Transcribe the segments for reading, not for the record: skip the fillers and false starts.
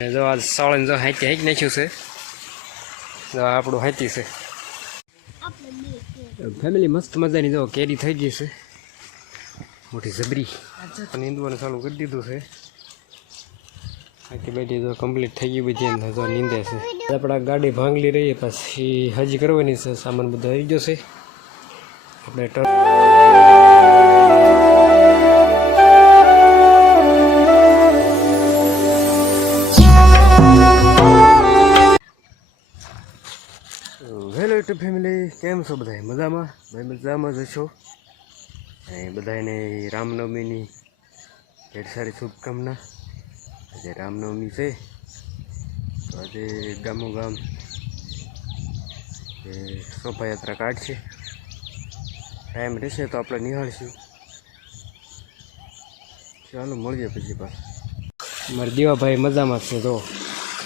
જો આ સાળન જો હાથી હાંકી નાખ્યું છે. જો આપણું હાથી છે. ફેમિલી મસ્ત મજાની જો કેરી થઈ ગઈ છે મોટી જબરી. નીંદવાનું ચાલુ કરી દીધું છે. હાથી બાકી જો કમ્પ્લીટ થઈ ગયું બધી એમ જો નીંદે છે. આપણે ગાડી ભાંગલી રહીએ પછી હજી કરવાની છે. સામાન બધો આવી ગયો છે. આપણે હેલો યુટ્યુબ ફેમિલી, કેમ છો બધા? મજામાં? ભાઈ મજામાં જ છો. બધાને રામનવમીની ઢેર સારી શુભકામના. આજે રામનવમી છે તો આજે ગામો ગામ શોભાયાત્રા કાઢશે. ટાઈમ રહેશે તો આપણે નિહાળશું. ચાલો મળીએ પછી પાછું. મારા દીવાભાઈ મજામાં છે તો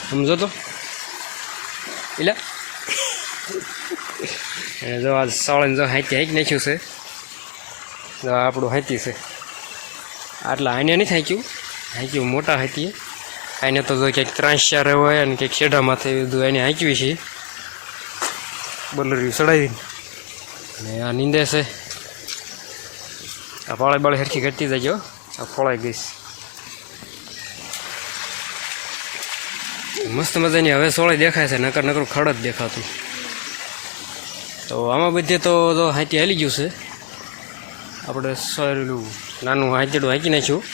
સમજો તો એલા. જો આ સાળન જો હાથી હાંકી નાખ્યું છે. જો આપણું હાથી છે. આટલા આને નથી હાંક્યું મોટા હાથીએ. આને તો જો ક્યાંક 3-4 હોય અને ક્યાંક શેઢામાંથી બધું એને હાંકવી છે. બલર્યું ચડાવીને અને આ નીંદે છે. આ પાળે બાળે હરખી ઘટતી જજો. આ ફોળાઈ ગઈશ મસ્ત મજાની. હવે સોળે દેખાય છે, નકર ખડ જ દેખાતું. તો આમાં બધે તો હાથી હાલી ગયું છે. આપણે સરેલું નાનું હાથીડું હાંકી નાખ્યું.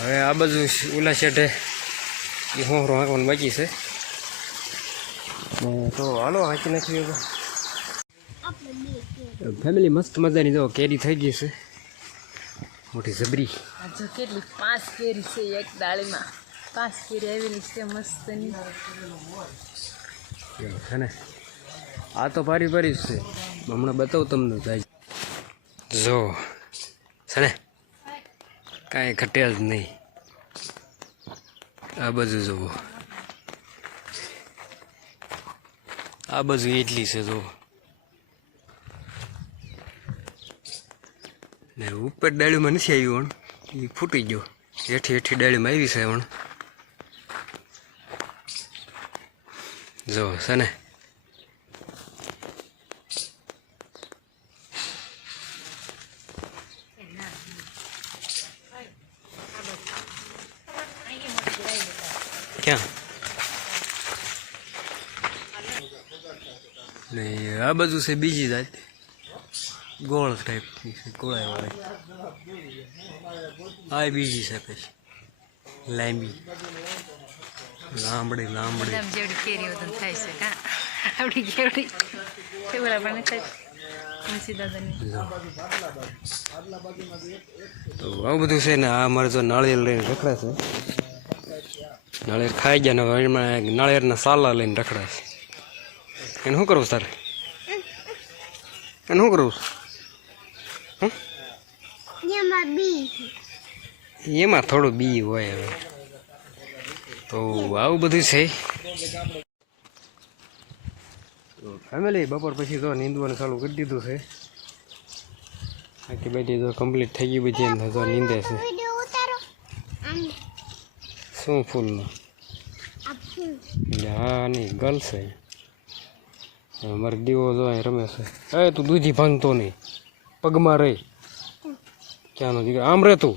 હવે આ બાજુ ઓલા શેઠે એ હોંહરો હાંકવાનું બાકી છે. તો હાલો હાંકી નાખ્યું. ફેમિલી મસ્ત મજાની જો કેરી થઈ ગઈ છે મોટી જબરી. કેટલી 5 કેરી છે એક ડાળીમાં. 5 કેરી આવેલી છે મસ્તની છે ને. આ તો પારી જ છે. હમણાં બતાવું તમને જાય. જો છે ને કાંઈ ઘટે જ નહીં. આ બાજુ જુઓ, આ બાજુ એટલી છે જો. ને ઉપર ડાળીમાં નથી આવ્યું પણ એ ફૂટી ગયો. હેઠી ડાળીમાં આવી છે પણ જો છે ને. ક્યાં ને આ બાજુ છે બીજી જાત, ગોળ ટાઈપની છે, ગોળાવાળી. આ બીજી છે પછી લાંબી લાંબડી જેવડી કેરીઓ તો થાય છે કા આવડી કેવડી કેવડા પણ થાય. તો આવું બધું છે ને. આ અમારે જો નાળિયેર લઈને રખડા છે. નાળિયેર ખાઈ ગયા ને એમાં નાળિયેરના સાલા લઈને રખડા છે. એને શું કરવું તારે? એને શું કરવું? એમાં થોડું બી હોય. હવે તો આવું બધું છે. ફેમિલી બપોર પછી તો નીંદવાનું ચાલુ કરી દીધું છે. બાકી બધી તો કમ્પ્લીટ થઈ ગયું બધી એમ તો નીંદે છે. શું ફૂલનું? હા નહીં ગર્લ છે. મારો દીવો જો અહીં રમે છે. એ તું દૂધી ભાંગતો નહીં, પગમાં રહી. ક્યાંનો દીકરો આમ રહે તું.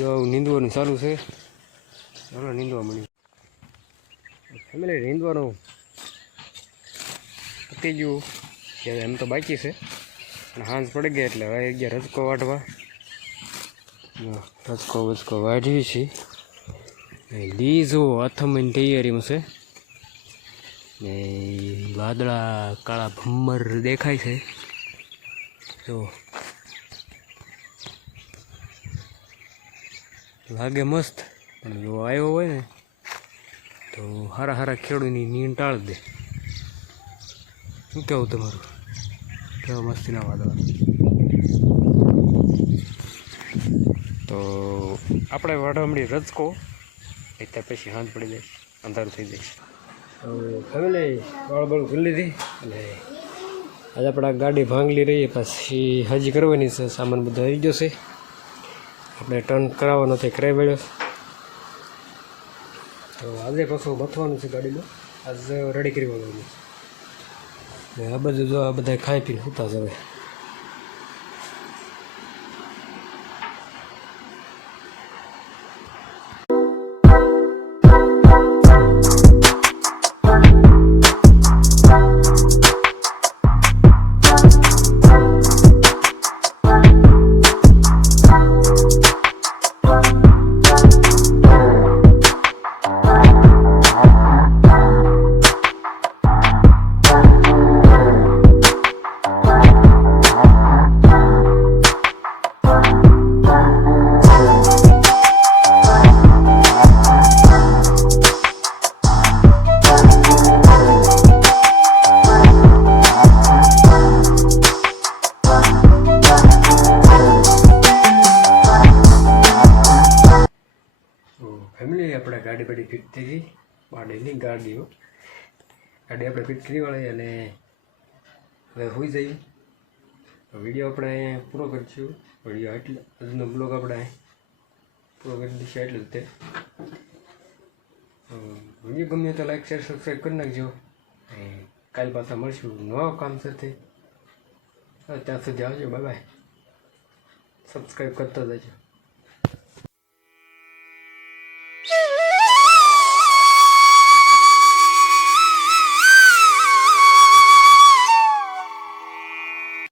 જો નીંદવાનું ચાલુ છે. ચાલો નીંદવા મળ્યું. ફેમિલી નીંદવાનું પતી ગયું ત્યારે એમ તો બાકી છે. અને સાંજ પડી ગઈ એટલે હવે ગયા રજકો વાઢવા. રજકો વાઢવી છે. દી જો અથમની તૈયારીમાં છે. ને વાદળા કાળા ભમ્મર દેખાય છે. જો લાગે મસ્ત, પણ જો આવ્યો હોય ને તો હારા ખેડૂતની નીંદ ટાળ દે. શું કહેવું તમારું? કેવા મસ્તીના વાદળા. તો આપણે વાઢવા મળી રજકો એટલે પછી સાંજ પડી જાય, અંધારું થઈ જાય. તો ફેમિલી વાળ ખુલ્લી લીધી એટલે આજે આપણે ગાડી ભાંગલી રહીએ પછી હજી કરવાની છે. સામાન બધો આવી ગયો છે. આપણે ટર્ન કરાવવાનો તે કરાવી મળ્યો. તો આજે પાછું બથવાનું છે ગાડીમાં, આજે રેડી કરી વાળવાનું ને આ બધું જો આ બધા ખાઈ પીને સૂતા છે હવે. ફેમિલી આપણે ગાડી બાડી ફિટ થઈ ગઈ, બાડીની ગાડી આપણે ફિટ કરી વાળી અને હવે હોઈ જઈએ. વિડીયો આપણે અહીંયા પૂરો કરીશું. વિડીયો એટલે આજનો બ્લોગ આપણે પૂરો કરી દઈશું એટલું જ તે. વિડીયો ગમે તો લાઈક શેર સબસ્ક્રાઈબ કરી નાખજો. કાલ પાછા મળશું નવા કામ સાથે. ત્યાં સુધી આવજો. Bye bye. સબસ્ક્રાઈબ કરતા જજો.